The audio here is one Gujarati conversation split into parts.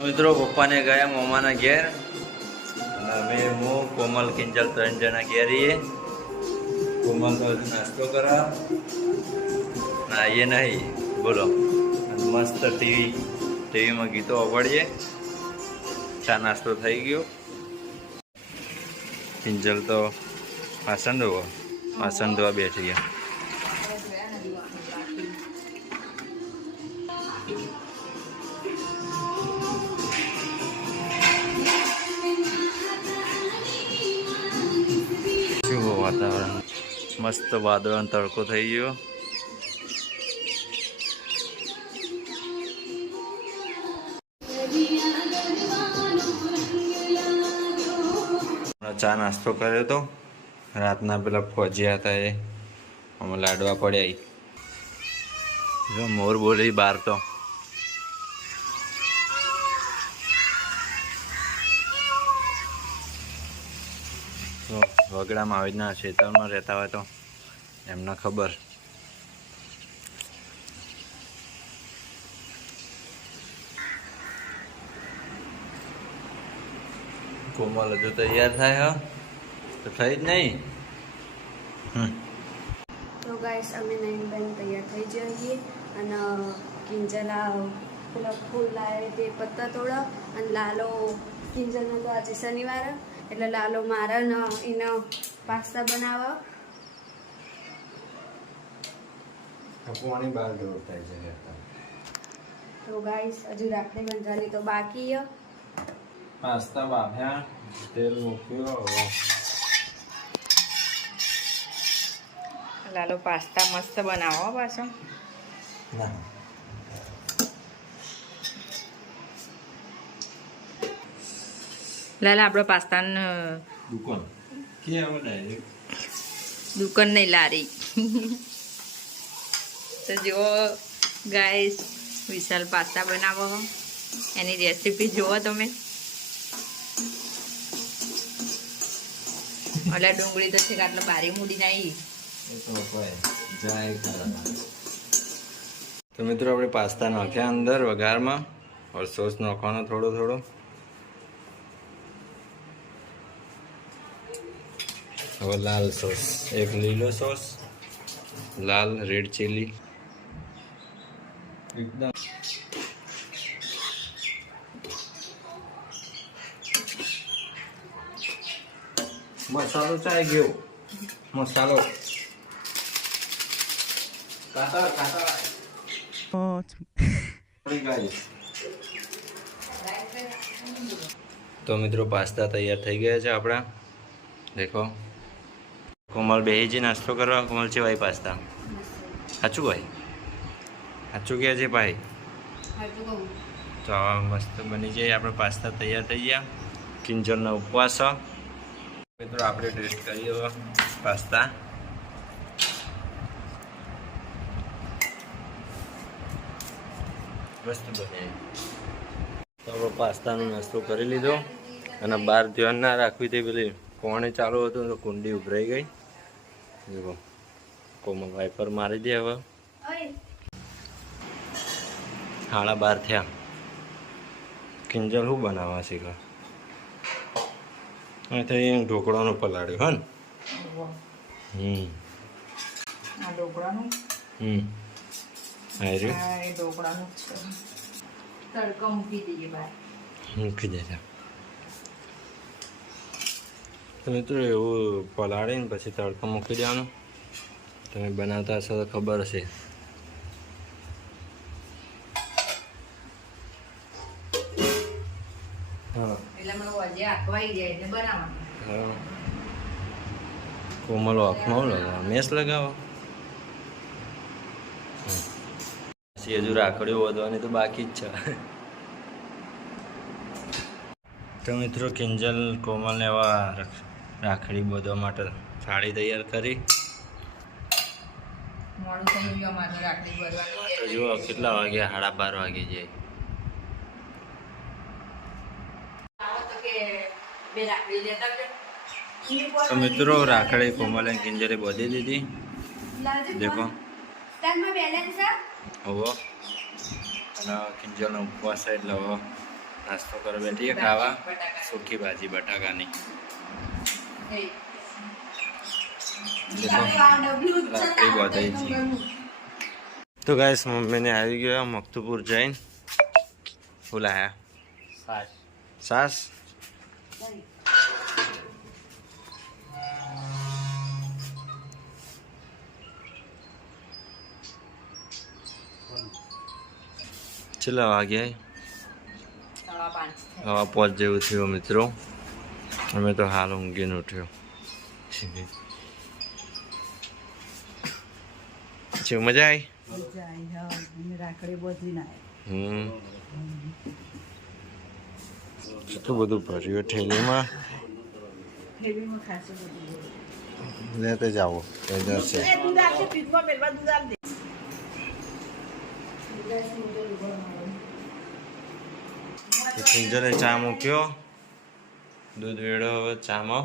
મિત્રો પપ્પાને ગયા મોમાના ઘેર અને અમે હું કોમલ કિંજલ 3 જણા ઘેર રહીએ. કોમલ તો હજુ નાસ્તો કરા ના એ નહીં બોલો. મસ્ત ટીવીમાં ગીતો અવડીએ. ચા નાસ્તો થઈ ગયો. કિંજલ તો વાસણ ધોવા બેઠી ગયા. વાતાવરણ મસ્ત વાદળ તડકો થઈ ગયો. ચા નાસ્તો કર્યો તો રાતના પેલા ફોજિયા હતા એ અમે લાડવા પડ્યા. જો મોર બોલી બહાર તો વગડામાં આવી રીતના ખેતરમાં રહેતા હોય તો એમને ખબર. કોમલ હજુ તૈયાર થાય હા તો થઈ જ નહીં. તો ગાઈસ અમે નૈન બેન તૈયાર થઈ જઈએ અને કિંજલા પેલા ફૂલ લાવે તે પત્તા તોડા અને લાલો કિંજલનો તો આજે શનિવાર એટલે લાલો મારે ને એનો પાસ્તા બનાવવા. તો ગાઈસ હજુ રાખડી બંધાની તો બાકી છે. પાસ્તા બાફ્યા તેલ મૂક્યો. લાલો પાસ્તા મસ્ત બનાવો પાછો. ના લાલા આપણો પાસ્તાને દુકાન ક્યાં ડાયરેક્ટ દુકાન નહીં લારી. તો જુઓ ગાઈસ વિશાલ પાસ્તા બનાવો એની રેસીપી જુઓ તમે. ઓલા ડુંગળી તો છે કે આટલો બારી મૂડી નાઈ. તો મિત્રો આપણે પાસ્તા નાખ્યા અંદર વઘારમાં. ઓર સોસ નાખવાનો થોડો થોડો. હવે લાલ સોસ, એક લીલો સોસ, લાલ રેડ ચીલી એકદમ. મસાલો ચાઈ ગયો. મસાલો તો મિત્રો પાસ્તા તૈયાર થઈ ગયા છે આપણા. દેખો કોમલ બેહીજી નાસ્તો કરવા. કોમલ છે ભાઈ પાસ્તા સાચું ભાઈ સાચું કહે છે ભાઈ. તો મસ્ત બની જાય આપણે પાસ્તા તૈયાર થઈ ગયા. કિંજલનો ઉપવાસ. મિત્રો આપણે ટેસ્ટ કરીએ પાસ્તા. મસ્ત બને. તો આપણે પાસ્તાનો નાસ્તો કરી લીધો અને બહાર ધ્યાન ના રાખવી તે પેલી કોણે ચાલુ હતું તો કુંડી ઉભરાઈ ગઈ. જો કોમલ વાઇપર મારી દે. હવે 12:30 થયા. કિંજલ શું બનાવવા શીખે? અહીં ઢોકળાનો પલાળ્યો હા ને. આ ઢોકળાનું ઢોકળાનું તડકો મૂકી દઈએ બહાર. મૂકી દેતા. તો મિત્રો એવું પલાળીને પછી તડકો મૂકી દેવાનું. તમે બનાવતા હશો તો ખબર હશે. હા કોમલ આંખમાં લગાવો. મેસ લગાવો. પછી હજુ રાખડીઓ વધવાની તો બાકી જ છે. તો મિત્રો કિંજલ કોમલને એવા રાખડી બાંધવા માટે સાડી તૈયાર કરી. તો જુઓ કેટલા વાગ્યા? 12:30 વાગી જાય. તો મિત્રો રાખડી કોમલ અને કિંજલે બાંધી દીધી. દેખો હવે અને કિંજલનો ઉપવાસ એટલે હવે નાસ્તો કરવા બેઠીએ ખાવા સૂકી ભાજી બટાકાની. રાત્રિ બધાઈ છે. તો ગાઈસ મમ્મીને આવી ગયો મખતુપુર જઈને બોલાયા સાસ. છેલ્લા વાગ્યા 5:15 જેવું થયું મિત્રો. અમે તો હાલ ઊંઘીને ઉઠ્યો. શું મજા આવી? કેટલું બધું ભર્યું ઠેલીમાં. લેતે જાઓ જશે. કિંજલે ચા મૂક્યો, દૂધ વેડો હવે ચામાં.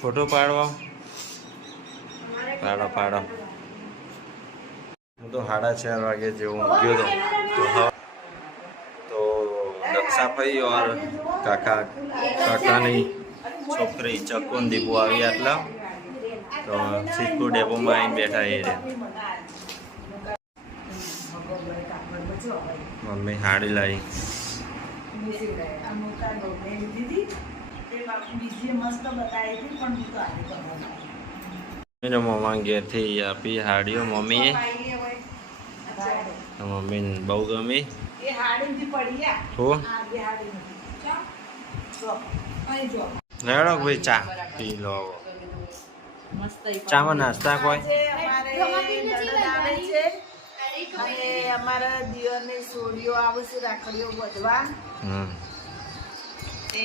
ફોટો પાડવા પાડો. હું તો 4:30 વાગે જેવું ઊંઘ્યો હતો. તો દક્ષાભાઈ ઓર કાકાની છોકરી ચકુન દીપુ આવી આટલા. તો સિદ્ધપુર ડેપોમાં આવીને બેઠા એ રહ્યા. મમ્મી હાડી લાવી. મમ્મા ઘેરથી આપી હાડીઓ મમ્મીએ. મમ્મીને બહુ ગમી. લેડો ભાઈ ચા પી લો. ચામાં નાસ્તા કોઈ અને અમારા દિયોરની સોડીઓ આવે છે રાખડીઓ બધવા એ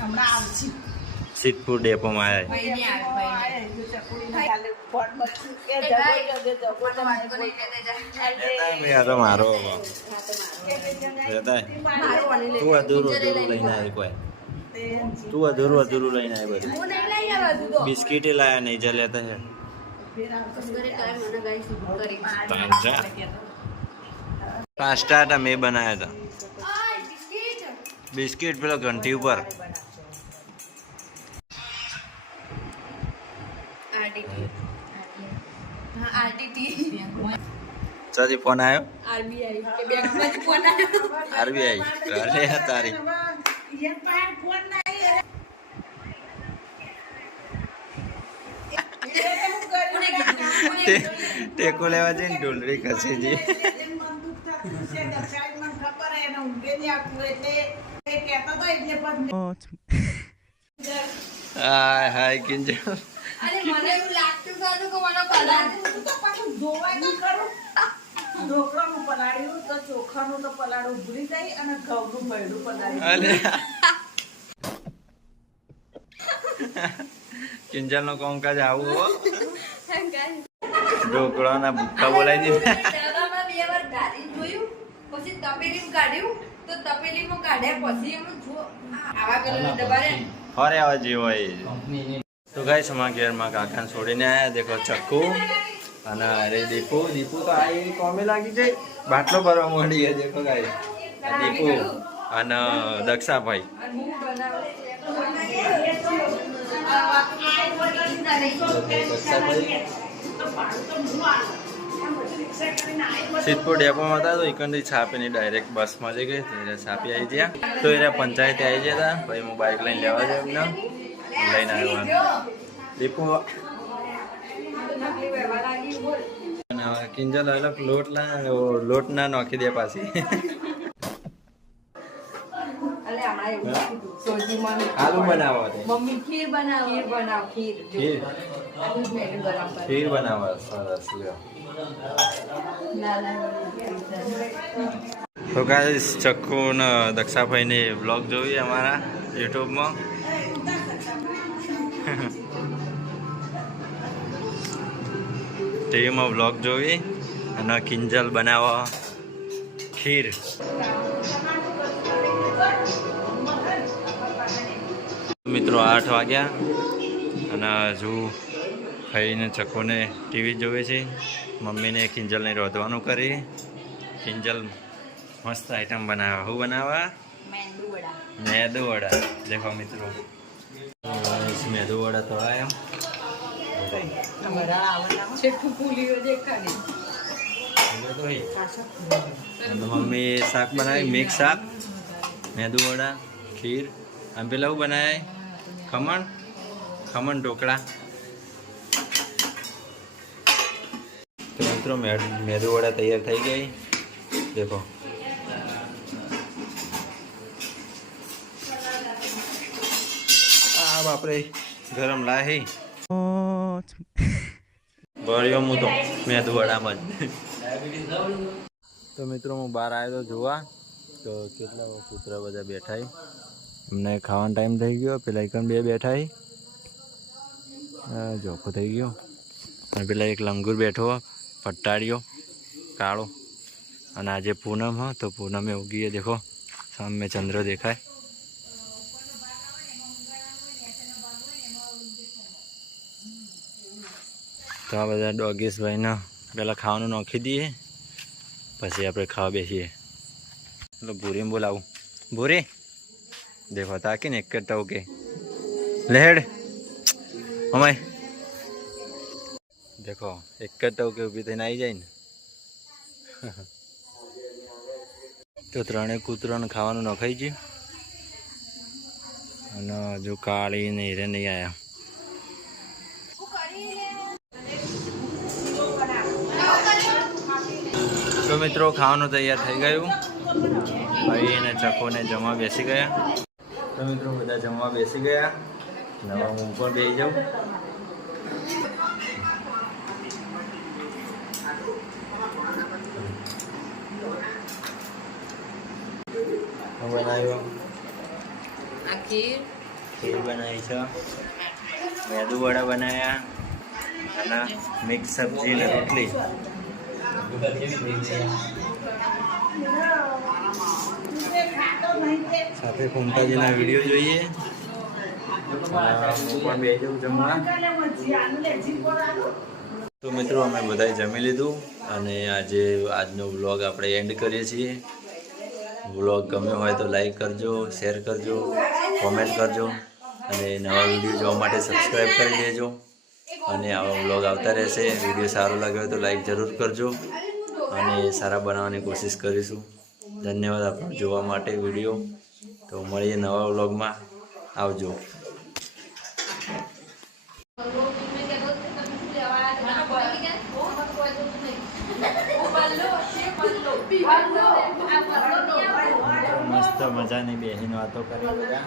હમણાં આવશે. સિદ્ધપુર ડેપોમાં આવ્યા. મારો તું અધૂરું લઈને આવી કોઈ. તું અધૂરું લઈને આવી બધું. બિસ્કીટ લાયા નહીં જ લેતા છે. પાસ્તા હતા મેં બનાવ્યા હતા. બિસ્કીટ પેલો ઘંટી ઉપર. ચાથી ફોન આવ્યો? આરબીઆઈ તારી ટેકો લેવા જઈને ડોલરી ખસી જઈ. હાય કિંજલ. ઢોકળાનું પલાળ્યું તો ચોખાનું તો પલાળું ભૂલી જાય અને ઘઉંનું ભરડું પલાળ્યું. કિંજલ નો કોમકાજ આવું હો. ઢોકળાના ભૂક્કા બોલાવી દીધા. પછી તપેલીમાં કાઢ્યું તો તપેલીમાં કાઢ્યા પછી એમ જો આવા કલરના ડબ્બા રે અરે આવા જેવો એ. તો ગાઈસ અમારા ઘેરમાં કાકાને છોડીને આવ્યા. દેખો ચક્કુ અને અરે દીપુ તો આવી કોમે લાગી જાય. બાટલો ભરવા માંડી ગયા. દેખો ગાઈસ દીપુ અને દક્ષાભાઈ. સિદ્ધપુર ડેપોમાં હતા તો એકંદરી છાપીની ડાયરેક્ટ બસમાં જઈ ગઈ. છાપી આવી ગયા તો એને પંચાયતે આવી ગયા હતા. પછી હું બાઇક લઈને લેવા જાય એમને લઈને આવ્યો. દીપુ કિંજલ અલગ લોટ ના નાખી દે પાછી. આલુ બનાવો મમ્મી ખીર બનાવ ખીર બનાવો. સરસ લ્યો. તો ગાઈસ ચક્કુ ને દક્ષાભાઈની વ્લોગ જોઈ અમારા યુટ્યુબમાં. ટીવીમાં વ્લોગ જોઈ અને કિંજલ બનાવો ખીર. મિત્રો 8 વાગ્યા અને હજુ ખાઈને ચકોને ટીવી જોવે છે. મમ્મીને કિંજલને રોધવાનું કરી. કિંજલ મસ્ત આઈટમ બનાવવા. શું બનાવવા? મેદુ વડા. દેખો મિત્રો, મેદુ વડા તળાયા. અને મમ્મી શાક બનાવી, મિક્સ શાક, મેદુ વડા, ખીર. આમ પેલા શું બનાવે? ખમણ ઢોકળા. તો મિત્રો મેદુ વડા તૈયાર થઈ ગઈ. દેખો આ બાપરે ગરમ લાહી બળ્યો હું તો મેદુ વડામાં જ. તો મિત્રો હું બહાર આવ્યો તો જોવા તો કેટલા કૂતરા બધા બેઠા. એમને ખાવાનો ટાઈમ થઈ ગયો. પેલા એક બે બેઠા, જોખો થઈ ગયો. અને પેલા એક લંગુર બેઠો, પટ્ટાળીઓ કાળો. અને આજે પૂનમ હ તો પૂનમે ઉગીએ. દેખો સામે ચંદ્ર દેખાય. તો આ બધા ડોગીસ ભાઈના પહેલાં ખાવાનું નાખી દઈએ, પછી આપણે ખાવા બેસીએ. એટલે ભૂરીને બોલાવું. ભૂરી દેખો તાકીને એક જ ટવકે લેડ અમાય. દેખો એક જ ટવકે ઊભી થઈને આવી જાય ને. તો ત્રણેય કૂતરાને ખાવાનું નખાઈ ગયું. અને હજુ કાળી ને હીરે નહીં આવ્યા. તો મિત્રો ખાવાનું તૈયાર થઈ ગયું. ભાઈ અને ચકોને જમવા બેસી ગયા. તો મિત્રો બધા જમવા બેસી ગયા. નવા હું પણ બેસી જાઉં. બનાવ્યો ખીર બનાવી છે, મેદુ વડા બનાવ્યા અને મિક્સ સબ્જી ને રોટલી. સાથે કુંતાજીના વિડીયો જોઈએ. હું પણ બે જવું જમવા. તો મિત્રો અમે બધાએ જમી લીધું અને આજનો વ્લોગ આપણે એન્ડ કરીએ છીએ. વ્લોગ ગમ્યો હોય તો લાઈક કરજો, શેર કરજો, કોમેન્ટ કરજો અને નવા વિડીયો જોવા માટે સબસ્ક્રાઈબ કરી દેજો. અને આવા વ્લોગ આવતા રહેશે. વિડીયો સારો લાગ્યો હોય તો લાઈક જરૂર કરજો અને સારા બનાવવાની કોશિશ કરીશું. ધન્યવાદ આપણને જોવા માટે વિડીયો. તો મળીએ નવા વ્લોગમાં. આવજો. મસ્ત મજાની બેહીને વાતો કરી બધા.